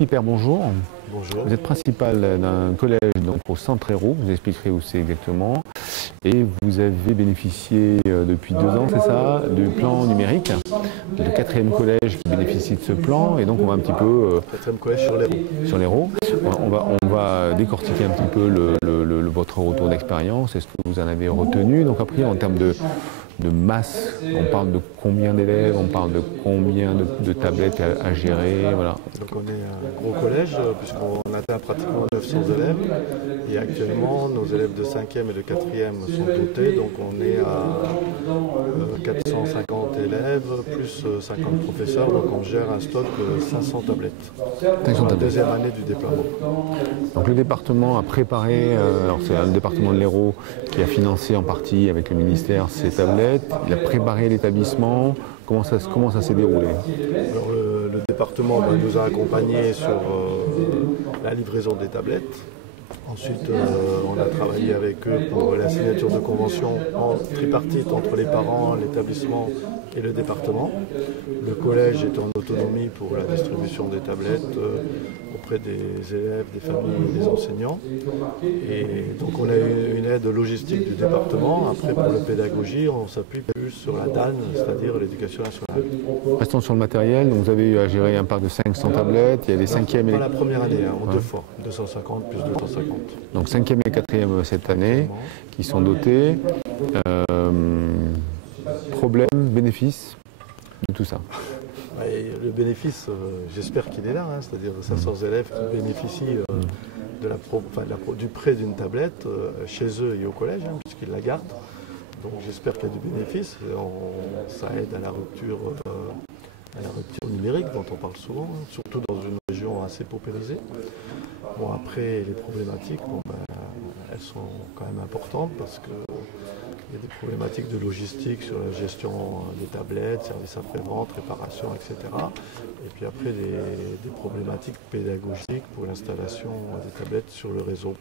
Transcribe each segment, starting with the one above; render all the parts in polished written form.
Hyper bonjour. Bonjour. Vous êtes principal d'un collège donc au Centre Hérault, vous expliquerez où c'est exactement. Et vous avez bénéficié depuis 2 ans, c'est ça, du plan numérique, le 4e collège qui bénéficie de ce plan. Et donc on va un petit peu... 4e collège sur l'Hérault. Sur l'Hérault. On va décortiquer un petit peu votre retour d'expérience et ce que vous en avez retenu. Donc après, en termes de masse, on parle de combien d'élèves, on parle de combien de tablettes à gérer, voilà. Donc on est un gros collège puisqu'on atteint pratiquement 900 élèves et actuellement nos élèves de 5e et de 4e sont dotés, donc on est à 450 élèves plus 50 professeurs, donc on gère un stock de 500 tablettes. C'est la deuxième année du déploiement. Donc le département a préparé, alors c'est le département de l'Hérault qui a financé en partie avec le ministère ces tablettes. Il a préparé l'établissement. Comment ça s'est déroulé? Alors, le département nous a accompagnés sur la livraison des tablettes. Ensuite, on a travaillé avec eux pour la signature de convention en tripartite entre les parents, l'établissement et le département. Le collège est en autonomie pour la distribution des tablettes auprès des élèves, des familles et des enseignants. Et donc on a eu une aide logistique du département. Après, pour la pédagogie, on s'appuie plus sur la DAN, c'est-à-dire l'éducation nationale. Restons sur le matériel. Donc vous avez eu à gérer un parc de 500 tablettes. Il y a les 5e et les... la première année, en 2 fois, 250 plus 250. Donc 5e et 4e cette année, qui sont dotés. Problème, bénéfice de tout ça? Le bénéfice, j'espère qu'il est là, c'est-à-dire 500 élèves qui bénéficient du prêt d'une tablette chez eux et au collège, puisqu'ils la gardent. Donc j'espère qu'il y a du bénéfice. Ça aide à la rupture numérique dont on parle souvent, surtout dans une région assez paupérisée. Bon, après, les problématiques, elles sont quand même importantes parce qu'il y a des problématiques de logistique sur la gestion des tablettes, services après-vente, réparation, etc. Et puis après, des problématiques pédagogiques pour l'installation des tablettes sur le réseau.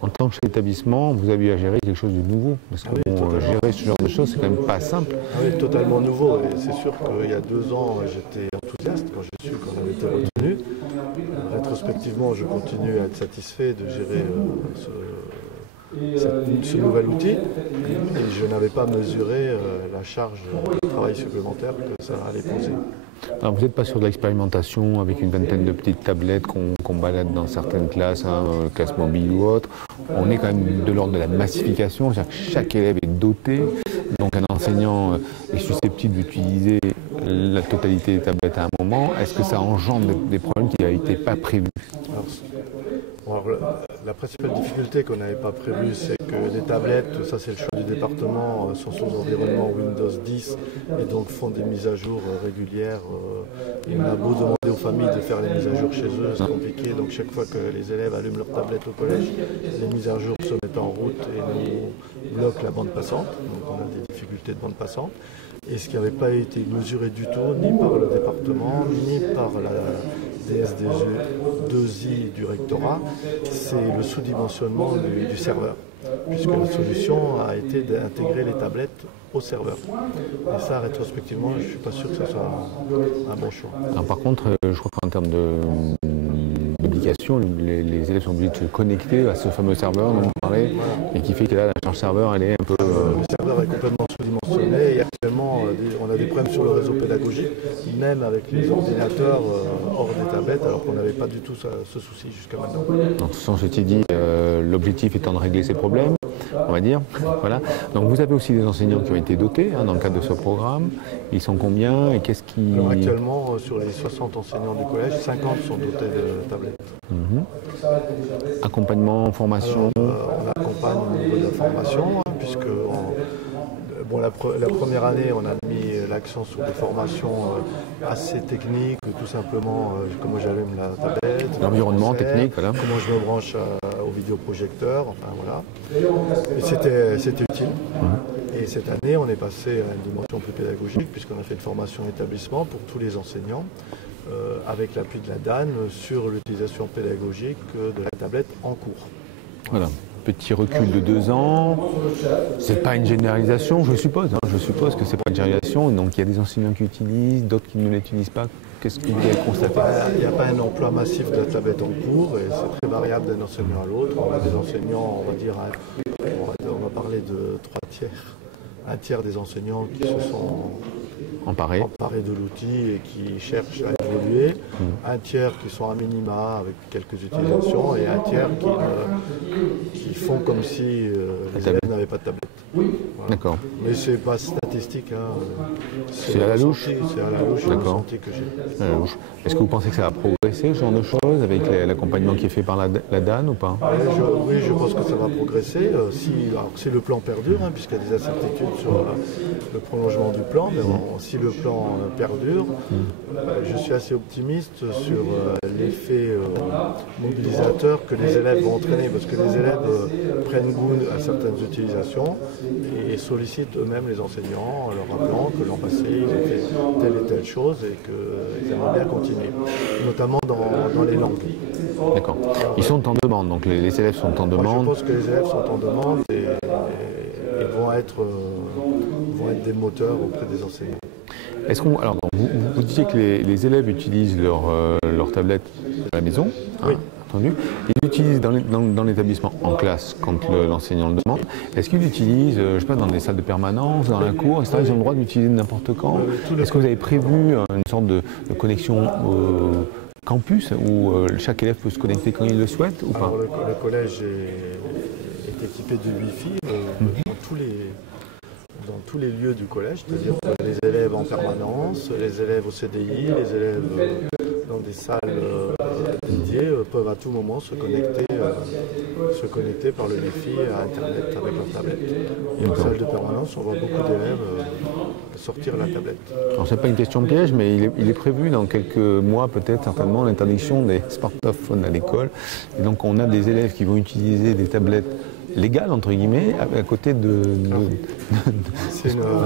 En tant que chef d'établissement, vous avez eu à gérer quelque chose de nouveau. Parce que gérer ce genre de choses, c'est quand même pas simple. Oui, totalement nouveau. Et c'est sûr qu'il y a 2 ans, j'étais enthousiaste quand j'ai su qu'on avait été retenu. Rétrospectivement, je continue à être satisfait de gérer ce nouvel outil. Et je n'avais pas mesuré la charge de travail supplémentaire que ça allait poser. Alors vous n'êtes pas sur de l'expérimentation avec une vingtaine de petites tablettes qu'on balade dans certaines classes, classes mobiles ou autres. On est quand même de l'ordre de la massification, c'est-à-dire que chaque élève est doté. Donc un enseignant est susceptible d'utiliser la totalité des tablettes à un moment. Est-ce que ça engendre des problèmes qui n'étaient pas prévus? Alors, la principale difficulté qu'on n'avait pas prévue, c'est que les tablettes, ça c'est le choix du département, sont sous environnement Windows 10 et donc font des mises à jour régulières. Et on a beau demander aux familles de faire les mises à jour chez eux, c'est compliqué. Donc chaque fois que les élèves allument leur tablette au collège, les mises à jour se mettent en route et nous bloquent la bande passante. Donc on a des difficultés de bande passante. Et ce qui n'avait pas été mesuré du tout, ni par le département, ni par la DSDG2I du rectorat, c'est le sous-dimensionnement du serveur, puisque la solution a été d'intégrer les tablettes au serveur. Et ça, rétrospectivement, je ne suis pas sûr que ce soit un bon choix. Alors, par contre, je crois qu'en termes d'éducation, les élèves sont obligés de se connecter à ce fameux serveur dont on parlait, et qui fait que là, la charge serveur, elle est un peu... Le serveur est complètement sous-dimensionné et actuellement, on a des problèmes sur le réseau pédagogique, même avec les ordinateurs hors des tablettes, alors qu'on n'avait pas du tout ce souci jusqu'à maintenant. Donc, sans ceci dit, l'objectif étant de régler ces problèmes, on va dire. Voilà. Donc vous avez aussi des enseignants qui ont été dotés dans le cadre de ce programme. Ils sont combien et qu'est-ce qui... Alors actuellement, sur les 60 enseignants du collège, 50 sont dotés de tablettes. Accompagnement, formation. Alors, on accompagne au niveau de la formation, puisque la première année, on a mis l'accent sur des formations assez techniques, tout simplement comment j'allume la tablette, l'environnement technique, voilà. Comment je me branche au vidéoprojecteur, enfin voilà. Et c'était utile. Et cette année, on est passé à une dimension plus pédagogique, puisqu'on a fait une formation établissement pour tous les enseignants, avec l'appui de la DAN sur l'utilisation pédagogique de la tablette en cours. Voilà. Petit recul de 2 ans, c'est pas une généralisation, je suppose. Je suppose que c'est pas une généralisation, donc il y a des enseignants qui utilisent, d'autres qui ne l'utilisent pas. Qu'est-ce que vous avez constaté? Il n'y a pas un emploi massif de la tablette en cours et c'est très variable d'un enseignant à l'autre. On a des enseignants, on va dire, on va parler de 3 tiers. Un tiers des enseignants qui se sont emparés de l'outil et qui cherchent à évoluer, un tiers qui sont à minima avec quelques utilisations et un tiers qui font comme si les élèves n'avaient pas de tablette. Voilà. D'accord. Mais c'est pas statistique, hein. C'est à la louche. C'est à la louche, le ressenti que j'ai. Est-ce que vous pensez que ça va progresser, ce genre de choses, avec l'accompagnement qui est fait par la DAN ou pas? Oui, je pense que ça va progresser. Si le plan perdure, hein, puisqu'il y a des incertitudes sur le prolongement du plan, mais si le plan perdure, je suis assez optimiste sur l'effet mobilisateur que les élèves vont entraîner, parce que les élèves prennent goût à certaines utilisations et sollicitent eux-mêmes les enseignants en leur rappelant que l'an passé ils ont fait telle et telle chose et qu'ils aimeraient bien continuer, notamment dans les langues. D'accord. Ils sont en demande, donc les élèves sont en demande. Je pense que les élèves sont en demande et vont être des moteurs auprès des enseignants. Alors, vous disiez que les élèves utilisent leur tablette à la maison, oui. Entendu. Ils l'utilisent dans l'établissement, en classe, quand l'enseignant le demande. Est-ce qu'ils l'utilisent, je sais pas, dans des salles de permanence, dans la cour, etc. Ils ont le droit d'utiliser n'importe quand. Est-ce que vous avez prévu une sorte de connexion campus où chaque élève peut se connecter quand il le souhaite ou pas? Alors, le collège est équipé de Wi-Fi dans tous les lieux du collège, c'est-à-dire les élèves en permanence, les élèves au CDI, les élèves dans des salles dédiées peuvent à tout moment se connecter par le Wi-Fi à Internet avec leur tablette. Et en salle de permanence, on voit beaucoup d'élèves sortir la tablette. Alors c'est pas une question piège, mais il est prévu dans quelques mois peut-être certainement l'interdiction des smartphones à l'école. Et donc on a des élèves qui vont utiliser des tablettes légales entre guillemets à côté de...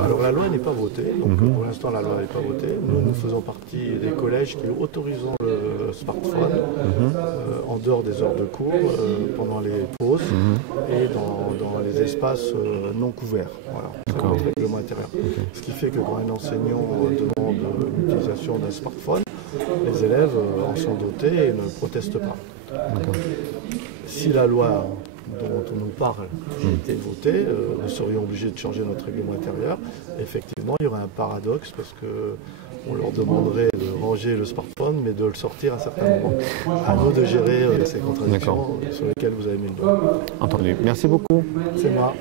Alors la loi n'est pas votée, donc pour l'instant la loi n'est pas votée. Nous faisons partie des collèges qui autorisons le smartphone en dehors des heures de cours, pendant les pauses et dans les espaces non couverts. Voilà, c'est notre règlement intérieur. Ce qui fait que quand un enseignant demande l'utilisation d'un smartphone, les élèves en sont dotés et ne protestent pas. Si la loi dont on nous parle était votée, nous serions obligés de changer notre règlement intérieur. Effectivement, il y aurait un paradoxe parce qu'on leur demanderait de ranger le smartphone, mais de le sortir à certains moments. À nous de gérer ces contradictions sur lesquelles vous avez mis le doigt. Entendu. Merci beaucoup. C'est moi.